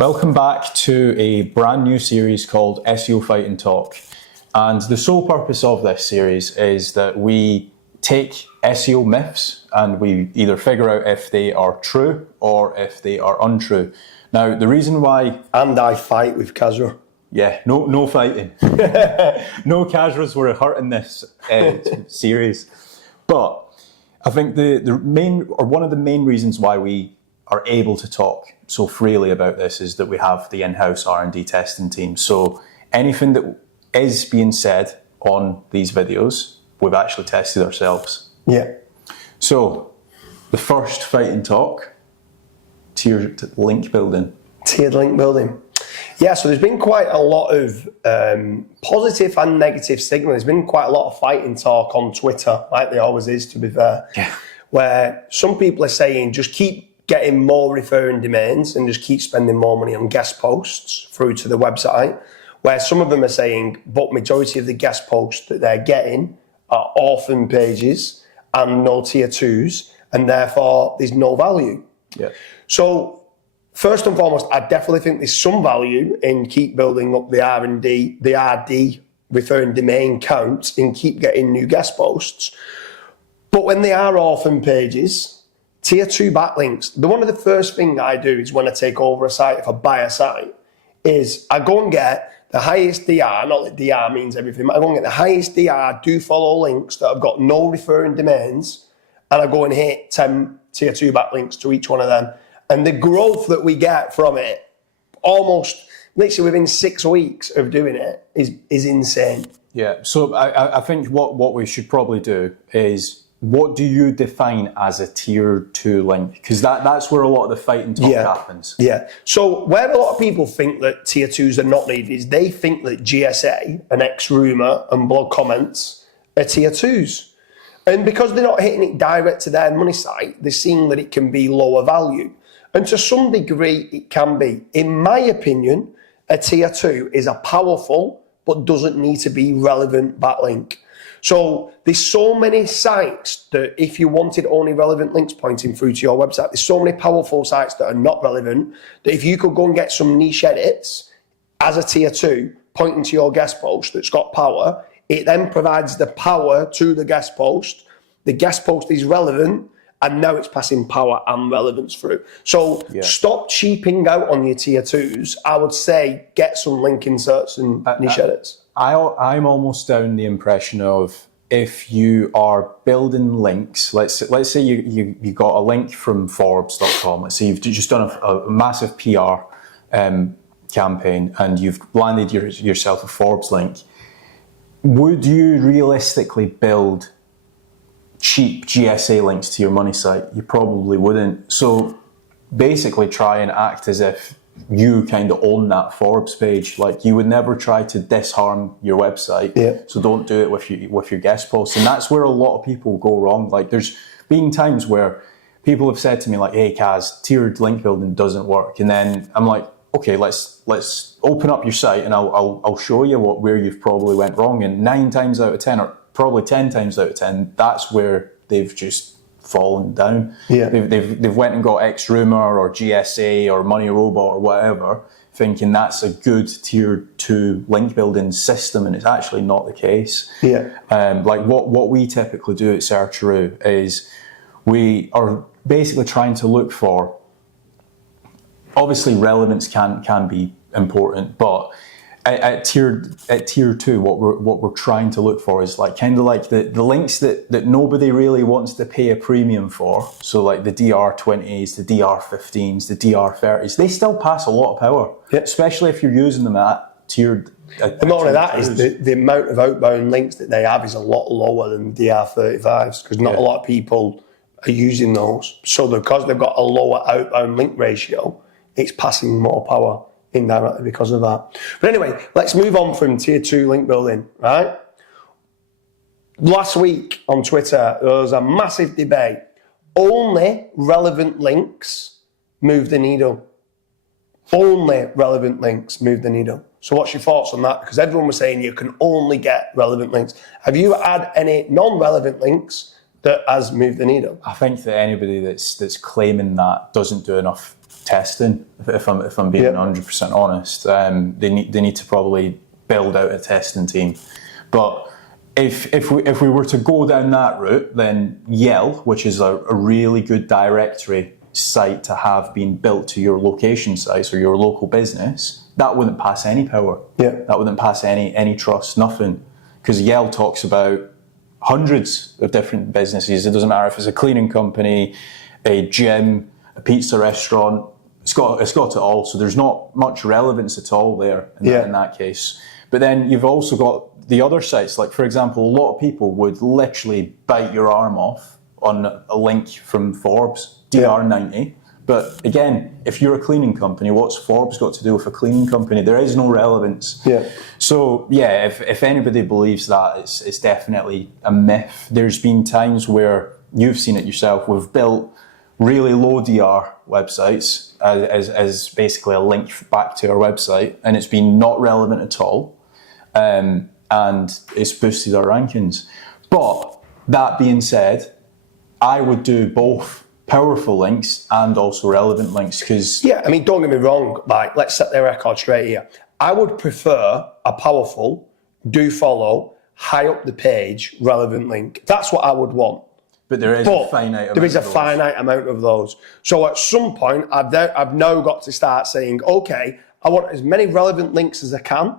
Welcome back to a brand new series called SEO Fighting Talk. And the sole purpose of this series is that we take SEO myths and we either figure out if they are true or if they are untrue. Now, the reason why... And I fight with Kasra. Yeah, no fighting. No Kasras were hurt in this series. But I think one of the main reasons why we are able to talk so freely about this is that we have the in-house R&D testing team. So anything that is being said on these videos, we've actually tested ourselves. Yeah. So the first fighting talk, tiered link building. Tiered link building. Yeah, so there's been quite a lot of positive and negative signal. There's been quite a lot of fighting talk on Twitter, like there always is, to be fair. Yeah. Where some people are saying just keep getting more referring domains and just keep spending more money on guest posts through to the website. Where some of them are saying, but majority of the guest posts that they're getting are orphan pages and no tier 2s, and therefore there's no value. Yeah. So first and foremost, I definitely think there's some value in keep building up the R&D, the RD referring domain count and keep getting new guest posts. But when they are orphan pages, tier 2 backlinks, one of the first things I do is when I take over a site, if I buy a site, is I go and get the highest DR, not that DR means everything, but I go and get the highest DR, do follow links that have got no referring domains, and I go and hit 10 tier 2 backlinks to each one of them. And the growth that we get from it, almost literally within 6 weeks of doing it, is insane. Yeah, so I think what we should probably do is, what do you define as a tier 2 link? Because that's where a lot of the fighting talk happens. Yeah. So where a lot of people think that tier 2s are not needed is they think that GSA and X-Rumor and blog comments are tier 2s. And because they're not hitting it direct to their money site, they're seeing that it can be lower value. And to some degree, it can be. In my opinion, a tier 2 is a powerful but doesn't need to be relevant backlink. So there's so many sites that if you wanted only relevant links pointing through to your website, there's so many powerful sites that are not relevant that if you could go and get some niche edits as a tier 2 pointing to your guest post that's got power, it then provides the power to the guest post. The guest post is relevant and now it's passing power and relevance through. So stop cheaping out on your tier 2s. I would say get some link inserts and niche edits. I'm almost down the impression of, if you are building links, let's say you got a link from Forbes.com. Let's say you've just done a massive PR campaign and you've landed yourself a Forbes link. Would you realistically build cheap GSA links to your money site? You probably wouldn't. So basically try and act as if you kind of own that Forbes page. Like, you would never try to disharm your website. Yeah. So don't do it with your guest posts. And that's where a lot of people go wrong. Like, there's been times where people have said to me like, hey Kaz, tiered link building doesn't work. And then I'm like, okay, let's open up your site and I'll show you where you've probably went wrong. And 9 times out of 10, or probably 10 times out of 10, that's where they've just fallen down. Yeah. They've went and got X-Rumor or GSA or Money Robot or whatever, thinking that's a good tier 2 link building system, and it's actually not the case. Yeah. Like what we typically do at Searcheroo is we are basically trying to look for, obviously relevance can be important, but at tier 2, what we're trying to look for is like kind of like the links that nobody really wants to pay a premium for. So like the DR20s, the DR15s, the DR30s, they still pass a lot of power, especially if you're using them at tiered. And not only that, is the amount of outbound links that they have is a lot lower than DR35s, because not a lot of people are using those. So because they've got a lower outbound link ratio, it's passing more power indirectly because of that. But anyway, let's move on from tier 2 link building, right? Last week on Twitter, there was a massive debate. Only relevant links move the needle. Only relevant links move the needle. So what's your thoughts on that? Because everyone was saying you can only get relevant links. Have you had any non-relevant links that has moved the needle? I think that anybody that's claiming that doesn't do enough testing. If I'm being 100% honest, they need to probably build out a testing team. But if we were to go down that route, then Yell, which is a really good directory site to have been built to your location sites or your local business, that wouldn't pass any power. Yeah. That wouldn't pass any trust, nothing. Because Yell talks about hundreds of different businesses. It doesn't matter if it's a cleaning company, a gym, a pizza restaurant. It's got it all. So there's not much relevance at all there in that case. But then you've also got the other sites. Like, for example, a lot of people would literally bite your arm off on a link from Forbes, DR90. But again, if you're a cleaning company, what's Forbes got to do with a cleaning company? There is no relevance. Yeah. So yeah, if anybody believes that, it's definitely a myth. There's been times where you've seen it yourself. We've built really low DR websites as basically a link back to our website, and it's been not relevant at all, and it's boosted our rankings. But that being said, I would do both powerful links and also relevant links, because I mean, don't get me wrong, like, let's set the record straight here. I would prefer a powerful, do follow, high up the page, relevant link. That's what I would want. But there is a finite amount. There is a finite amount of those. So at some point, I've now got to start saying, okay, I want as many relevant links as I can.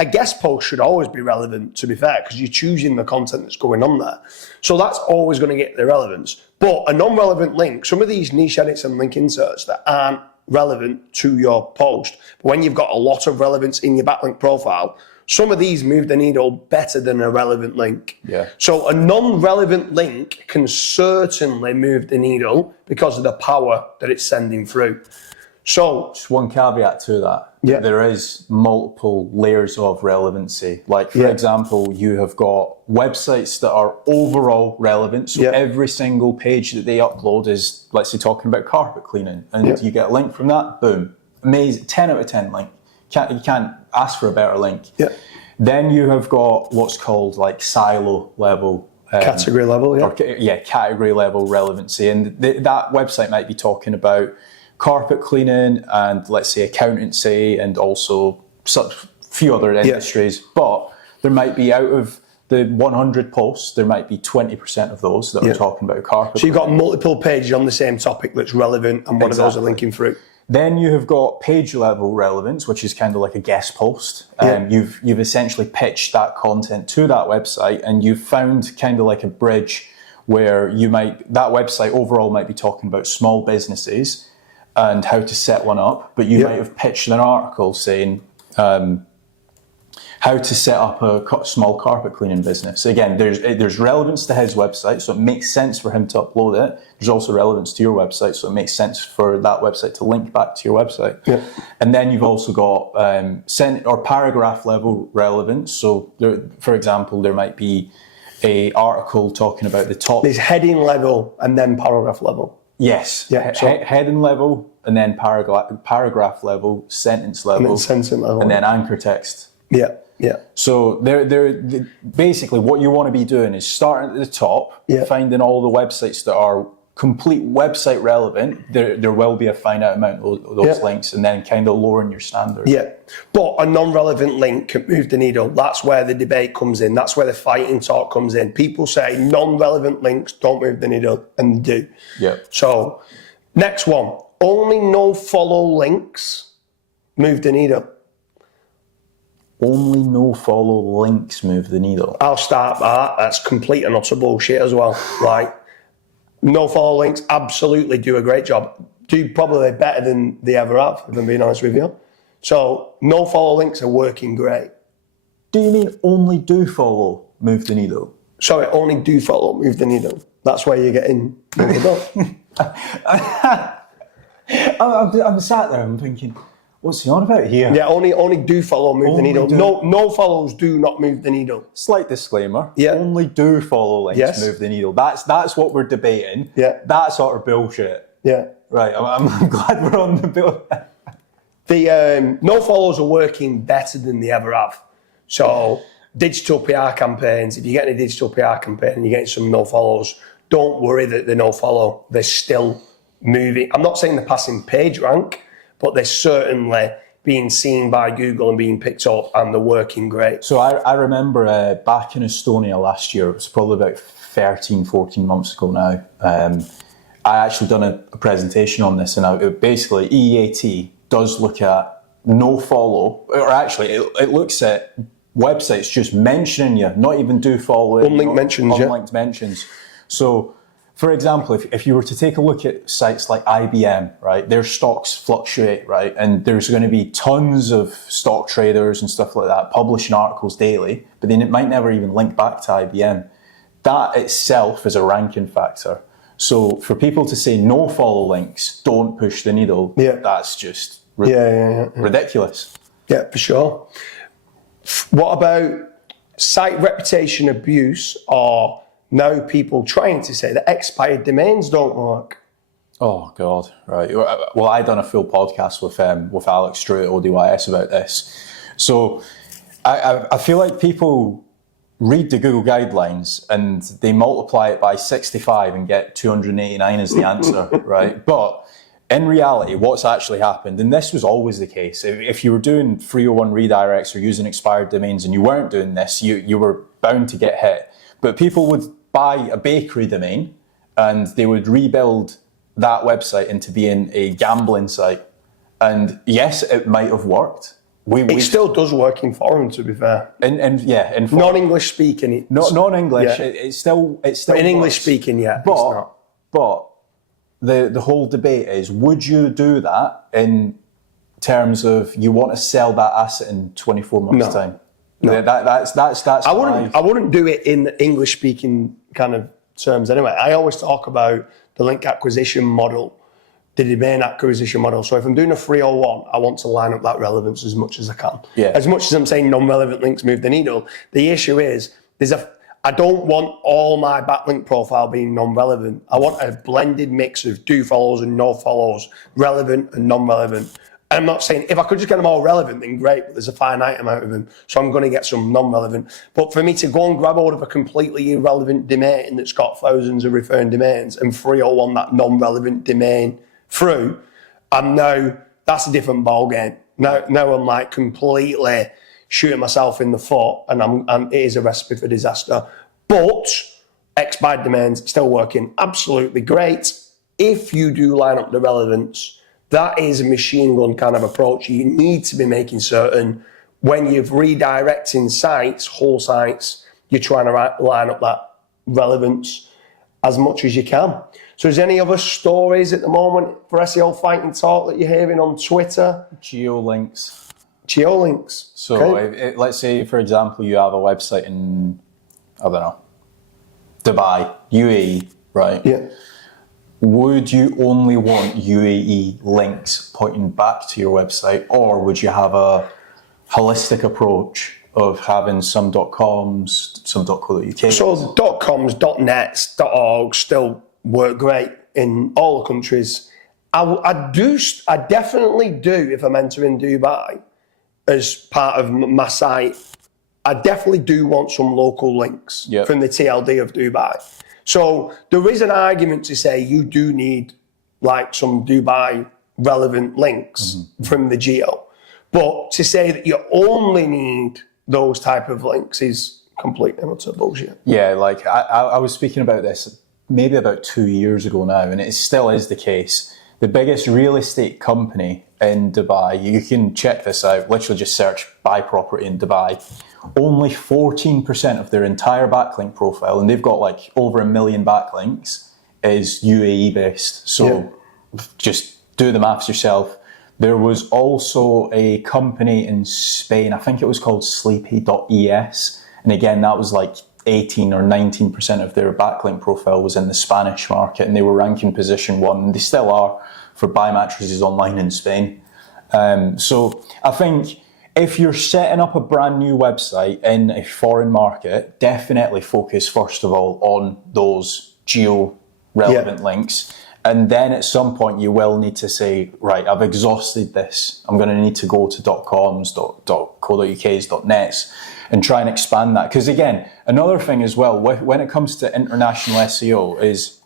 A guest post should always be relevant, to be fair, because you're choosing the content that's going on there. So that's always going to get the relevance. But a non-relevant link, some of these niche edits and link inserts that aren't relevant to your post, but when you've got a lot of relevance in your backlink profile, some of these move the needle better than a relevant link. Yeah. So a non-relevant link can certainly move the needle because of the power that it's sending through. So just one caveat to that. Yeah. There is multiple layers of relevancy. Like, for example, you have got websites that are overall relevant. So every single page that they upload is, let's say, talking about carpet cleaning. And you get a link from that, boom. Amazing. 10 out of 10 link. You can't ask for a better link. Yeah. Then you have got what's called like silo level. Category level, category level relevancy. And that website might be talking about carpet cleaning and, let's say, accountancy and also a few other industries. But there might be, out of the 100 posts, there might be 20% of those that are talking about carpet. So you've got multiple pages on the same topic that's relevant, and one of those are linking through. Then you have got page level relevance, which is kind of like a guest post. You've essentially pitched that content to that website, and you've found kind of like a bridge where that website overall might be talking about small businesses and how to set one up, but you might have pitched an article saying how to set up a small carpet cleaning business. Again, there's relevance to his website, so it makes sense for him to upload it. There's also relevance to your website, so it makes sense for that website to link back to your website. Yeah. And then you've also got paragraph level relevance. So for example, there might be a article talking about the top. There's heading level and then paragraph level. Yes. Yeah. Heading level, and then paragraph level, sentence level, and then anchor text. Yeah. Yeah. So they're basically what you want to be doing is starting at the top, finding all the websites that are complete website relevant. There will be a finite amount of those links, and then kind of lowering your standard. Yeah. But a non-relevant link can move the needle. That's where the debate comes in. That's where the fighting talk comes in. People say non-relevant links don't move the needle, and they do. Yeah. So next one, only no-follow links move the needle. Only no-follow links move the needle. I'll start that. That's complete and utter bullshit as well. Like, no-follow links absolutely do a great job. Do probably better than they ever have, if I'm being honest with you. So, no-follow links are working great. Do you mean only do-follow move the needle? Sorry, only do-follow move the needle. That's where you're getting moved up. I'm sat there, I'm thinking, what's he on about here? Yeah, only do follow move the needle. No follows do not move the needle. Slight disclaimer. Yeah. Only do follow links move the needle. That's what we're debating. Yeah. That sort of bullshit. Yeah. Right. I'm glad we're on the bill. The no follows are working better than they ever have. So digital PR campaigns, if you get a digital PR campaign and you're getting some no follows, don't worry that they're no follow. They're still moving. I'm not saying they're passing page rank, but they're certainly being seen by Google and being picked up, and they're working great. So I remember back in Estonia last year, it was probably about 13, 14 months ago now, I actually done a presentation on this, and basically EAT does look at no follow, or actually it looks at websites just mentioning you, not even do follow. Unlinked mentions, unlinked mentions. So, for example, if you were to take a look at sites like IBM, right, their stocks fluctuate, right, and there's going to be tons of stock traders and stuff like that publishing articles daily, but then it might never even link back to IBM. That itself is a ranking factor. So for people to say no follow links, don't push the needle, that's just ridiculous. Yeah, for sure. What about site reputation abuse, or now people trying to say that expired domains don't work? Oh God, right. Well, I done a full podcast with Alex Drew at ODYS about this. So I feel like people read the Google guidelines and they multiply it by 65 and get 289 as the answer, right? But in reality, what's actually happened, and this was always the case, if you were doing 301 redirects or using expired domains and you weren't doing this, you were bound to get hit. But people would buy a bakery domain and they would rebuild that website into being a gambling site. And yes, it might have worked. It still does work in foreign, to be fair. In non-English speaking, non-English, it's still but in English speaking, it's not. But the whole debate is: would you do that in terms of you want to sell that asset in 24 months' time? No, that's. I wouldn't do it in English speaking kind of terms anyway. I always talk about the link acquisition model, the domain acquisition model. So if I'm doing a 301, I want to line up that relevance as much as I can. Yeah. As much as I'm saying non-relevant links move the needle, the issue is I don't want all my backlink profile being non-relevant. I want a blended mix of do follows and no follows, relevant and non-relevant. And I'm not saying if I could just get them all relevant, then great, but there's a finite amount of them. So I'm going to get some non-relevant. But for me to go and grab hold of a completely irrelevant domain that's got thousands of referring domains and 301 that non-relevant domain through, that's a different ball game. Now I'm like completely shooting myself in the foot, and it is a recipe for disaster. But expired domains still working absolutely great if you do line up the relevance. That is a machine gun kind of approach. You need to be making certain when you're redirecting sites, whole sites, you're trying to line up that relevance as much as you can. So is there any other stories at the moment for SEO Fighting Talk that you're hearing on Twitter? Geolinks. So let's say, for example, you have a website in, I don't know, Dubai, UAE, right? Yeah. Would you only want UAE links pointing back to your website, or would you have a holistic approach of having some .coms, some .co.uk? So .coms, .nets, .org still work great in all the countries. I definitely do, if I'm entering Dubai as part of my site, I definitely do want some local links from the TLD of Dubai. So there is an argument to say you do need like some Dubai relevant links from the geo. But to say that you only need those type of links is complete and utter bullshit. Yeah, like I was speaking about this maybe about 2 years ago now, and it still is the case. The biggest real estate company in Dubai, you can check this out, literally just search buy property in Dubai. Only 14% of their entire backlink profile, and they've got like over 1 million backlinks, is UAE based. So just do the maths yourself. There was also a company in Spain, I think it was called Sleepy.es. And again, that was like 18 or 19% of their backlink profile was in the Spanish market, and they were ranking position 1, and they still are for buy mattresses online in Spain. So I think if you're setting up a brand new website in a foreign market, definitely focus first of all on those geo-relevant links. And then at some point you will need to say, right, I've exhausted this. I'm going to need to go to .coms, .co.uks, .nets and try and expand that. Because again, another thing as well, when it comes to international SEO is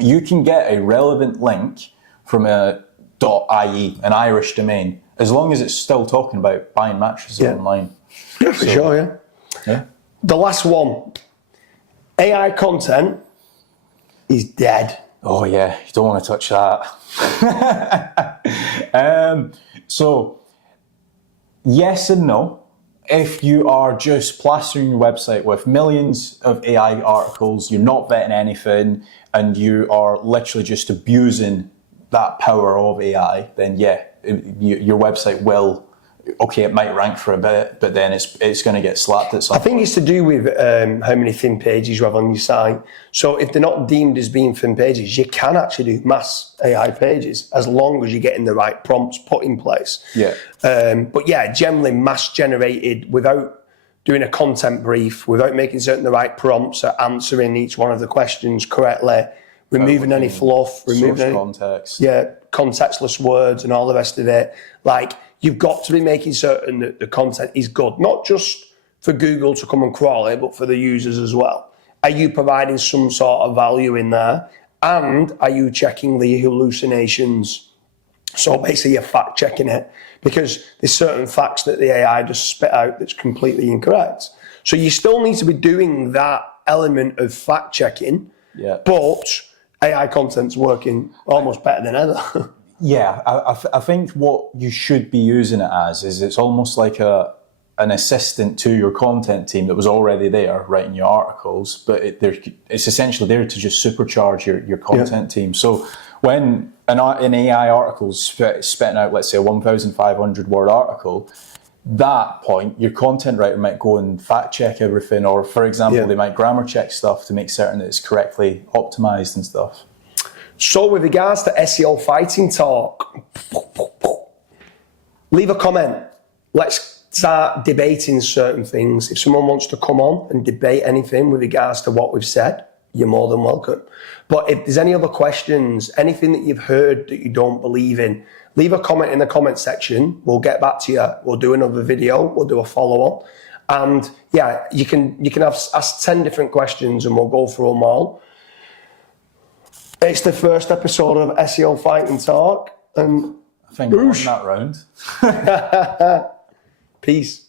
You can get a relevant link from a .ie, an Irish domain, as long as it's still talking about buying mattresses online. Yeah, for sure, Yeah. The last one, AI content is dead. Oh yeah, you don't want to touch that. So, yes and no. If you are just plastering your website with millions of AI articles, you're not vetting anything, and you are literally just abusing that power of AI, then yeah, your website will, okay, it might rank for a bit, but then it's going to get slapped at some I think it's to do with how many thin pages you have on your site. So if they're not deemed as being thin pages, you can actually do mass AI pages as long as you're getting the right prompts put in place. Yeah. But yeah, generally mass generated without doing a content brief, without making certain the right prompts are answering each one of the questions correctly, removing any fluff, removing any context. Yeah, contextless words and all the rest of it. Like, you've got to be making certain that the content is good, not just for Google to come and crawl it, but for the users as well. Are you providing some sort of value in there? And are you checking the hallucinations? So basically you're fact checking it, because there's certain facts that the AI just spit out that's completely incorrect. So you still need to be doing that element of fact checking, but AI content's working almost better than ever. Yeah, I think what you should be using it as is it's almost like an assistant to your content team that was already there writing your articles, but it's essentially there to just supercharge your content team. So when an AI article is spitting out, let's say, a 1,500 word article, that point, your content writer might go and fact check everything, or for example, they might grammar check stuff to make certain that it's correctly optimized and stuff. So with regards to SEO Fighting Talk, leave a comment. Let's start debating certain things. If someone wants to come on and debate anything with regards to what we've said, you're more than welcome. But if there's any other questions, anything that you've heard that you don't believe in, leave a comment in the comment section. We'll get back to you. We'll do another video. We'll do a follow-up. And yeah, you can ask 10 different questions and we'll go through them all. It's the first episode of SEO Fighting Talk. And I think we're on that round. Peace.